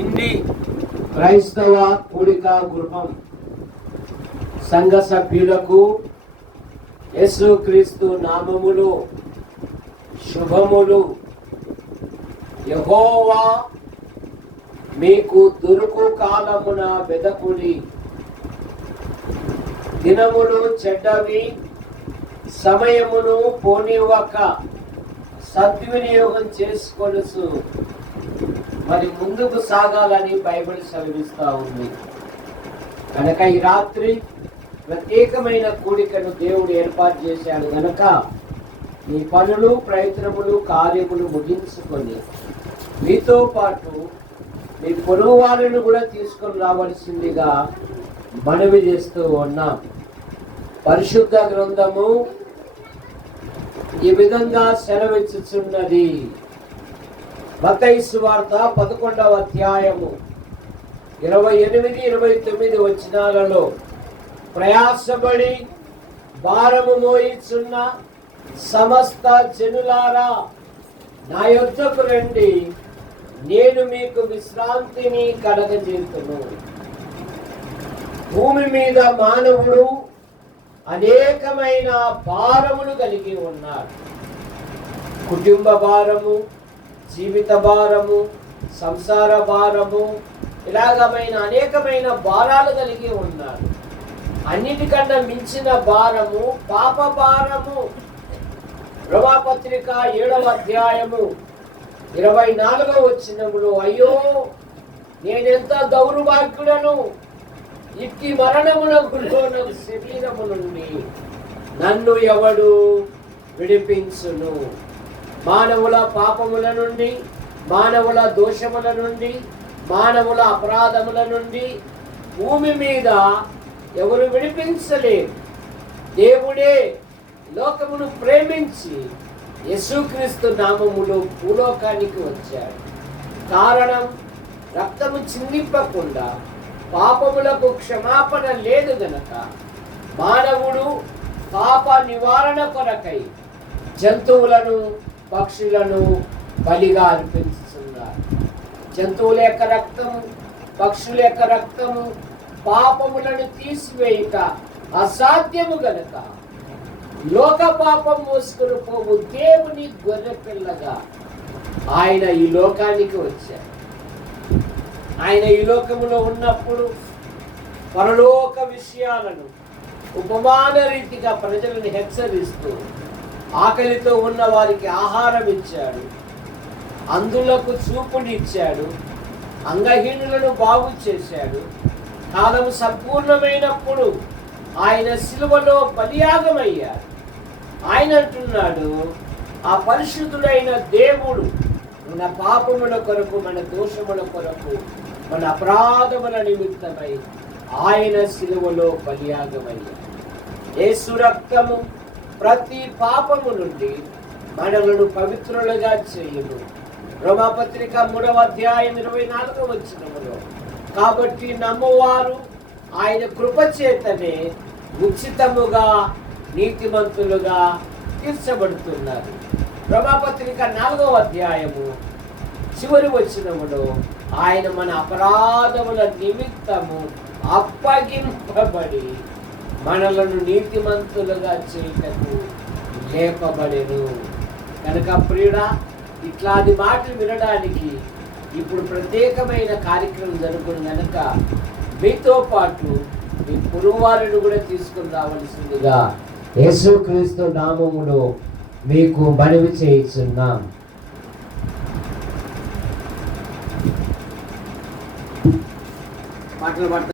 ఇండి క్రైస్తవ కూడిక గృహం సంఘ సభ్యులకు యేసుక్రీస్తు నామములో శుభములు. యెహోవా మీకు దురుకు కాలమున బెదకుడి, దినములు చెడ్డవి, సమయమును పోనివ్వక సద్వినియోగం చేసుకొనుచు మరి ముందుకు సాగాలని బైబిల్ సెలవిస్తా ఉంది. కనుక ఈ రాత్రి ప్రత్యేకమైన కూడికను దేవుడు ఏర్పాటు చేశాడు. గనక మీ పనులు, ప్రయత్నములు, కార్యములు ముగించుకొని మీతో పాటు మీ పొరుగు వారిని కూడా తీసుకొని రావాల్సిందిగా మనవి చేస్తూ ఉన్నాం. పరిశుద్ధ గ్రంథము ఈ విధంగా సెలవిచ్చుచున్నది. మత్తయి సువార్త 11వ అధ్యాయము 28, 29 వచనాలలో, ప్రయాసపడి భారము మోయిచున్న సమస్త జనులారా నా యొద్దకు రండి, నేను మీకు విశ్రాంతిని కలగజేతును. భూమి మీద మానవుడు అనేకమైన భారములు కలిగి ఉన్నారు. కుటుంబ భారము, జీవిత భారము, సంసార భారము, ఇలాగమైన అనేకమైన భారాలు కలిగి ఉన్నారు. అన్నిటికన్నా మించిన భారము పాప భారము. రోమాపత్రిక 7వ అధ్యాయము 24వ వచనములో, అయ్యో నేనెంత దౌర్భాగ్యుడను, ఇట్టి మరణమునకు లోనగు శరీరము నుండి నన్ను ఎవడు విడిపించును. మానవుల పాపముల నుండి, మానవుల దోషముల నుండి, మానవుల అపరాధముల నుండి భూమి మీద ఎవరు విడిపించలేరు. దేవుడే లోకమును ప్రేమించి యేసుక్రీస్తు నామములో భూలోకానికి వచ్చాడు. కారణం, రక్తము చిందింపకుండా పాపములకు క్షమాపణ లేదు గనక మానవుడు పాప నివారణ కొరకై జంతువులను, పక్షులను బలిగా అర్పించుతున్నారు. జంతువుల యొక్క రక్తము, పక్షుల యొక్క రక్తము పాపములను తీసివేయక అసాధ్యము గనక లోక పాపం మోసుకుని పోవు దేవుని గొర్రె పిల్లగా ఆయన ఈ లోకానికి వచ్చారు. ఆయన ఈ లోకములో ఉన్నప్పుడు పరలోక విషయాలను ఉపమాన రీతిగా ప్రజలను హెచ్చరిస్తూ ఆకలితో ఉన్న వారికి ఆహారం ఇచ్చాడు, అందులకు చూపునిచ్చాడు, అంగహీనులను బాగు చేశాడు. కాలం సంపూర్ణమైనప్పుడు ఆయన సిలువలో బలియాగమయ్యాడు. ఆయన అంటున్నాడు, ఆ పరిశుద్ధుడైన దేవుడు మన పాపముల కొరకు, మన దోషముల కొరకు, మన అపరాధముల నిమిత్తమై ఆయన సిలువలో బలియాగమయ్యాడు. యేసు రక్తము ప్రతి పాపము నుండి మనలను పవిత్రులుగా చేయును. రోమాపత్రిక 3వ అధ్యాయం 24వ వచనములో, కాబట్టి నమ్మువారు ఆయన కృపచేతనే ఉచితముగా నీతిమంతులుగా తీర్చబడుతున్నారు. రోమాపత్రిక 4వ అధ్యాయము చివరి వచనములో, ఆయన మన అపరాధముల నిమిత్తము అప్పగింపబడి మనలను నీతిమంతులుగా చేయటకు లేపబడెను. కనుక ప్రియుడా, ఇట్లాంటి మాటలు వినడానికి ఇప్పుడు ప్రత్యేకమైన కార్యక్రమం జరుగుతుంది. కనుక మీతో పాటు మీ పొరుగువారిని కూడా తీసుకుని రావాల్సిందిగా యేసుక్రీస్తు నామములో మీకు మనవి చేయుచున్నాం. మాటలు